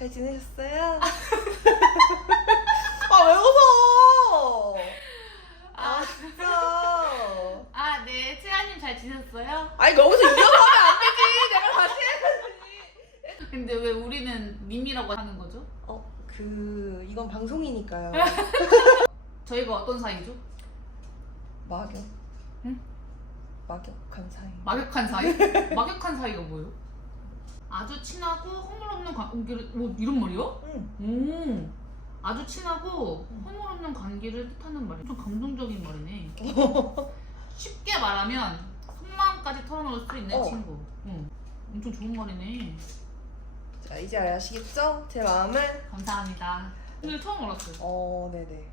잘 지내셨어요? 아 왜 웃어? 아 진짜. 아, 네. 채아님 잘 지냈어요? 아니 여기서 이어가면 안 되지. 내가 다시 해야지. 근데 왜 우리는 밈이라고 하는 거죠? 어그 이건 방송이니까요. 저희가 어떤 사이죠? 막역. 응? 막역한 사이. 막역한 사이? 막역한 사이가 뭐예요? 아주 친하고 허물 없는 관계를 뭐 이런 말이요? 응. 오. 아주 친하고 응. 허물 없는 관계를 뜻하는 말이 좀 감동적인 말이네. 쉽게 말하면 속마음까지 털어놓을 수 있는 어. 친구. 응. 엄청 좋은 말이네. 자 이제 아시겠죠? 제 마음을. 감사합니다. 오늘 처음 알았어요. 어 네네.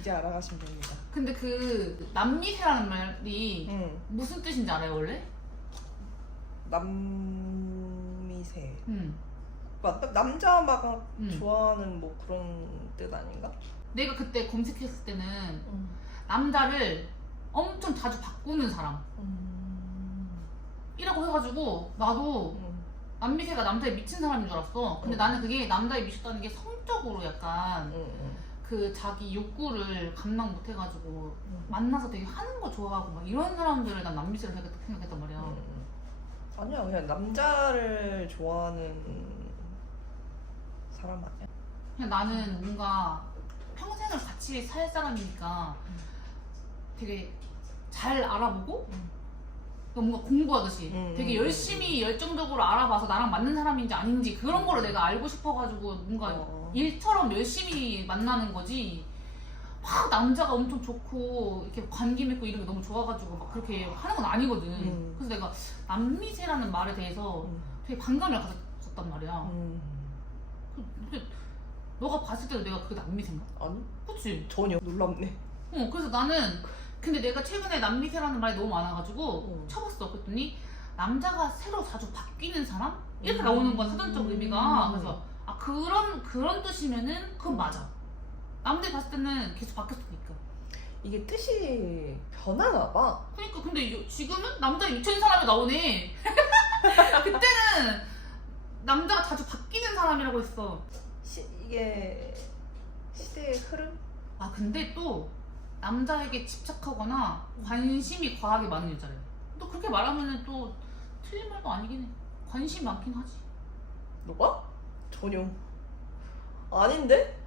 이제 알아가시면 됩니다. 근데 그 남미세라는 말이 응. 무슨 뜻인지 알아요 원래? 남 미세. 응. 막 남자 막 응. 좋아하는 뭐 그런 뜻 아닌가? 내가 그때 검색했을 때는 응. 남자를 엄청 자주 바꾸는 사람. 음. 이라고 해가지고 나도 응. 남미세가 남자에 미친 사람인 줄 알았어. 근데 응. 나는 그게 남자에 미쳤다는 게 성적으로 약간 응. 그 자기 욕구를 감당 못해가지고 응. 만나서 되게 하는 거 좋아하고 막 이런 사람들을 난 남미세로 생각- 생각했단 말이야. 응. 아니야 그냥 남자를 좋아하는 사람 아니야? 그냥 나는 뭔가 평생을 같이 살 사람이니까 음. 되게 잘 알아보고 음. 뭔가 공부하듯이 음, 되게 음, 열심히 열정적으로 알아봐서 나랑 맞는 사람인지 아닌지 그런 거를 내가 알고 싶어가지고 뭔가 어. 일처럼 열심히 만나는 거지 막 남자가 엄청 좋고 이렇게 관계 맺고 이런 게 너무 좋아가지고 막 그렇게 하는 건 아니거든 음. 그래서 내가 남미세라는 말에 대해서 응. 되게 반감을 가졌단 말이야 음. 근데 너가 봤을 때도 내가 그게 남미세인가? 아니 그치? 전혀 놀랍네. 어, 그래서 나는 근데 내가 최근에 남미세라는 말이 너무 많아가지고 음. 쳐봤어. 그랬더니 남자가 새로 자주 바뀌는 사람 이렇게 음. 나오는 거야 사전적 의미가. 음. 그래서 아 그런 그런 뜻이면은 그건 맞아. 남들 봤을 때는 계속 바뀌었으니까. 이게 뜻이 변하나 봐. 그러니까 근데 요- 지금은 남자에 미쳐있는 사람이 나오네. 그때는 남자가 자주 바뀌는 사람이라고 했어. 시, 이게 시대의 흐름? 아 근데 또 남자에게 집착하거나 관심이 과하게 많은 여자래. 또 그렇게 말하면은 또 틀린 말도 아니긴 해. 관심 많긴 하지. 누가? 전혀. 아닌데?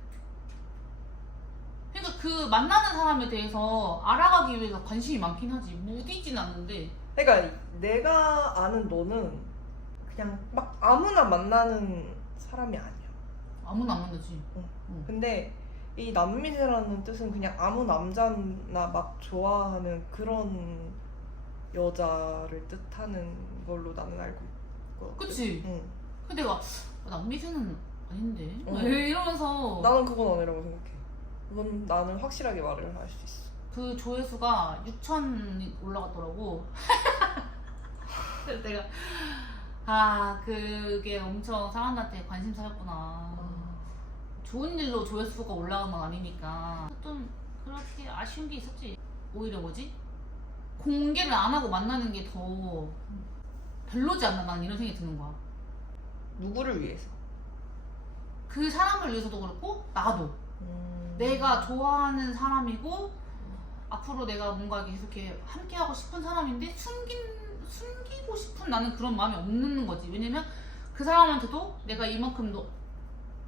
그 만나는 사람에 대해서 알아가기 위해서 관심이 많긴 하지. 무디진 않는데. 그러니까 내가 아는 너는 그냥 막 아무나 만나는 사람이 아니야. 아무나 안 만나지. 근데 이 남미세라는 뜻은 그냥 아무 남자나 막 좋아하는 그런 여자를 뜻하는 걸로 나는 알고 있거든. 그치? 응. 근데 내가 아, 남미세는 아닌데? 어. 왜 이러면서 나는 그건 아니라고 생각해. 그건 나는 확실하게 말을 할 수 있어. 그 조회수가 6천 올라갔더라고. 그래서 내가 아 그게 엄청 사람들한테 관심사였구나. 좋은 일로 조회수가 올라간 건 아니니까 좀 그렇게 아쉬운 게 있었지. 오히려 뭐지? 공개를 안 하고 만나는 게 더 별로지 않나 나는 이런 생각이 드는 거야. 누구를 위해서? 그 사람을 위해서도 그렇고 나도 음. 내가 좋아하는 사람이고 앞으로 내가 뭔가 계속 이렇게 함께 하고 싶은 사람인데 숨긴 숨기고 싶은 나는 그런 마음이 없는 거지. 왜냐면 그 사람한테도 내가 이만큼도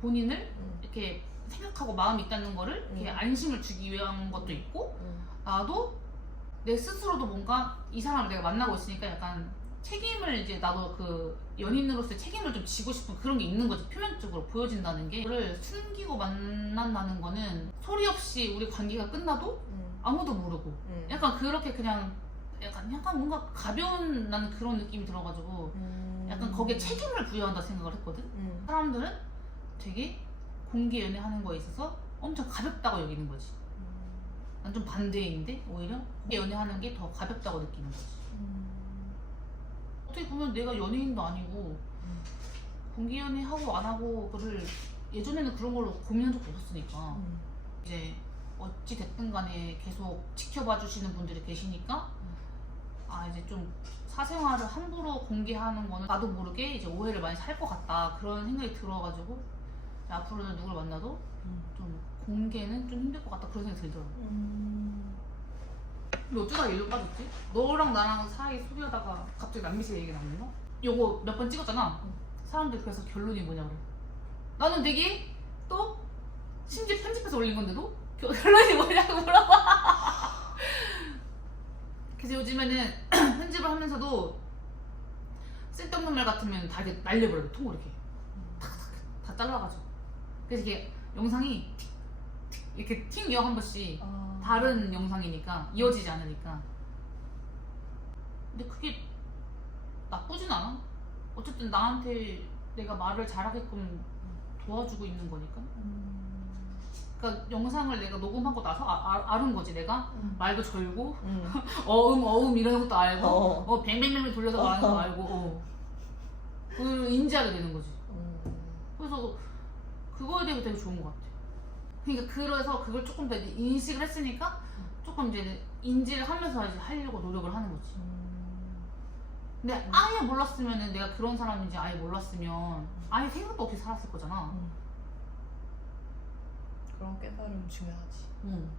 본인을 음. 이렇게 생각하고 마음이 있다는 거를 이렇게 음. 안심을 주기 위한 것도 있고 음. 나도 내 스스로도 뭔가 이 사람을 내가 만나고 있으니까 약간 책임을 이제 나도 그 연인으로서의 책임을 좀 지고 싶은 그런 게 있는 거지 표면적으로 보여진다는 게 그거를 숨기고 만난다는 거는 소리 없이 우리 관계가 끝나도 음. 아무도 모르고 음. 약간 그렇게 그냥 약간 약간 뭔가 가벼운 나는 그런 느낌이 들어가지고 음. 약간 거기에 책임을 부여한다 생각을 했거든 음. 사람들은 되게 공개 연애하는 거에 있어서 엄청 가볍다고 여기는 거지 난 좀 반대인데 오히려 공개 연애하는 게 더 가볍다고 느끼는 거지 어떻게 보면 내가 연예인도 아니고 음. 공개 연애 하고 안 하고 그를 예전에는 그런 걸로 고민한 적도 없었으니까 음. 이제 어찌 됐든 간에 계속 지켜봐 주시는 분들이 계시니까 음. 아 이제 좀 사생활을 함부로 공개하는 거는 나도 모르게 이제 오해를 많이 살 것 같다 그런 생각이 들어가지고 앞으로는 누굴 만나도 좀 공개는 좀 힘들 것 같다 그런 생각이 들더라고. 음. 근데 어쩌다가 일로 빠졌지? 너랑 나랑 사이 소개하다가 갑자기 남미 씨 얘기 나오는 거? 요거 몇 번 찍었잖아. 응. 사람들이 그래서 결론이 뭐냐 그래. 나는 되게 또 심지어 편집해서 올린 건데도 겨- 결론이 뭐냐고 물어봐. 그래서 요즘에는 편집을 하면서도 쓸데없는 말 같으면 다 이렇게 날려버려요 통으로 이렇게 탁탁 다 잘라가지고 그래서 이게 영상이 틱, 틱 이렇게 튕겨 한 번씩 아. 다른 영상이니까 이어지지 않으니까 근데 그게 나쁘진 않아 어쨌든 나한테 내가 말을 잘하게끔 도와주고 있는 거니까 음. 그러니까 영상을 내가 녹음하고 나서 아, 아, 아는 거지 내가 음. 말도 절고 음. 어음 어음 이런 것도 알고 어. 어, 뱅뱅뱅 돌려서 말하는 거 알고 어. 그걸 인지하게 되는 거지 음. 그래서 그거에 대해 되게 좋은 것 같아. 그러니까 그래서 그걸 조금 더 이제 인식을 했으니까 조금 이제 인지를 하면서 이제 하려고 노력을 하는 거지. 음. 근데 아예 몰랐으면은 내가 그런 사람인지 아예 몰랐으면 아예 생각도 없이 살았을 거잖아. 음. 그런 깨달음 중요하지. 응.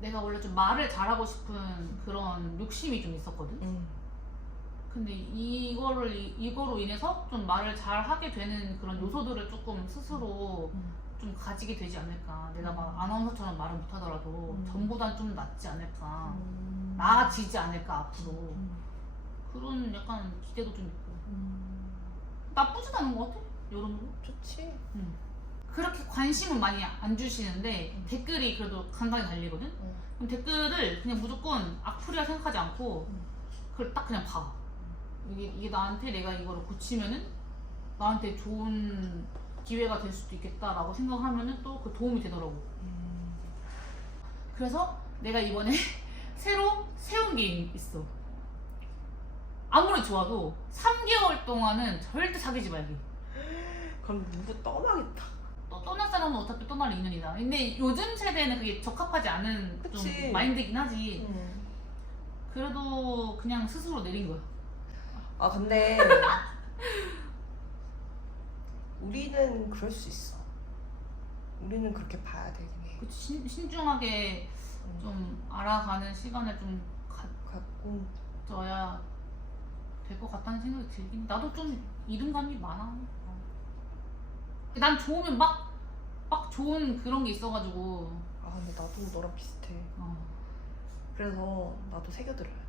내가 원래 좀 말을 잘하고 싶은 그런 욕심이 좀 있었거든. 음. 근데 이거를 이- 이거로 인해서 좀 말을 잘 하게 되는 그런 요소들을 조금 스스로 음. 좀 가지게 되지 않을까. 내가 막 아나운서처럼 말을 못하더라도 음. 전보단 좀 낫지 않을까. 음. 나아지지 않을까 앞으로. 음. 그런 약간 기대도 좀 있고. 음. 나쁘진 않은 것 같아. 여러모로. 좋지. 그렇게 관심은 많이 안 주시는데 음. 댓글이 그래도 간간히 달리거든. 음. 그럼 댓글을 그냥 무조건 악플이라 생각하지 않고 음. 그걸 딱 그냥 봐. 이게, 이게 나한테 내가 이거를 고치면은 나한테 좋은 기회가 될 수도 있겠다라고 생각하면은 또 그 도움이 되더라고. 음. 그래서 내가 이번에 새로 세운 게 있어. 아무리 좋아도 3개월 동안은 절대 사귀지 말기. 그럼 누구 떠나겠다. 또 떠날 사람은 어차피 떠날 인연이다. 근데 요즘 세대는 그게 적합하지 않은 그치. 좀 마인드긴 하지. 음. 그래도 그냥 스스로 내린 거야. 아 근데 우리는 그럴 수 있어. 우리는 그렇게 봐야 되긴 해. 그 신, 신중하게 음. 좀 알아가는 시간을 좀 갖고 가져야 될 것 같다는 생각이 들긴. 해. 나도 좀 이른감이 많아. 난 좋으면 막, 막 좋은 그런 게 있어가지고. 아 근데 나도 너랑 비슷해. 어. 그래서 나도 새겨들어야 돼.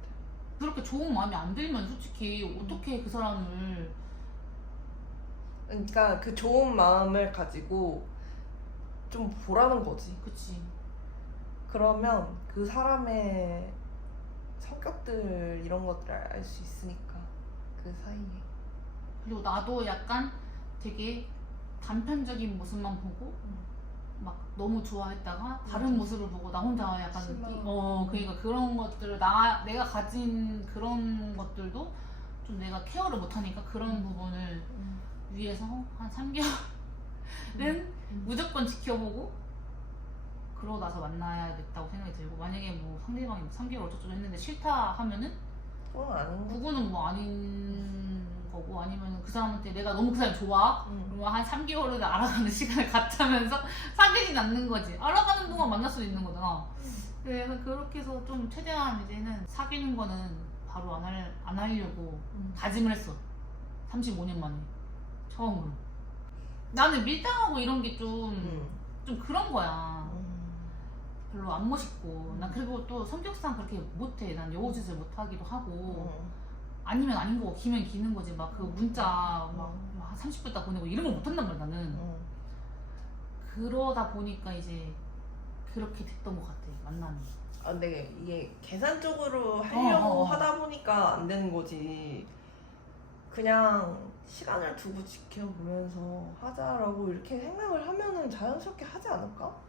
그렇게 좋은 마음이 안 들면 솔직히 어떻게 그 사람을 그러니까 그 좋은 마음을 가지고 좀 보라는 거지. 그치 그러면 그 사람의 성격들 이런 것들을 알 수 있으니까 그 사이에. 그리고 나도 약간 되게 단편적인 모습만 보고 음. 막 너무 좋아했다가 다른 맞아. 모습을 보고 나 혼자 약간 실망. 이- 어 그러니까 그런 것들을 나 내가 가진 그런 것들도 좀 내가 케어를 못하니까 그런 음. 부분을 음. 위해서 한 3개월은 무조건 지켜보고 그러고 나서 만나야겠다고 생각이 들고 만약에 뭐 상대방이 3개월 어쩌고저쩌고 했는데 싫다 하면은 그건 아닌 거. 그거는 뭐 아닌 거고 아니면 그 사람한테 내가 너무 그 사람 좋아? 음. 그러면 한 3개월은 알아가는 시간을 갖자면서 사귀진 않는 거지. 알아가는 동안 만날 수도 있는 거잖아. 그래서 그렇게 해서 좀 최대한 이제는 사귀는 거는 바로 안, 할, 안 하려고 음. 다짐을 했어. 35년 만에 처음으로 나는 밀당하고 이런 게좀좀 음. 그런 거야 음. 별로 안 멋있고 난 그리고 또 성격상 그렇게 못해 난 여우짓을 못하기도 하고 음. 아니면 아닌 거고 기면 기는 거지 막 그 문자 막 음. 한 30분 있다 보내고 이런 걸 못한단 말이야 나는 음. 그러다 보니까 이제 그렇게 됐던 것 같아 만나는 아, 근데 이게 계산적으로 하려고 어, 어. 하다 보니까 안 되는 거지. 그냥 시간을 두고 지켜보면서 하자라고 이렇게 생각을 하면은 자연스럽게 하지 않을까?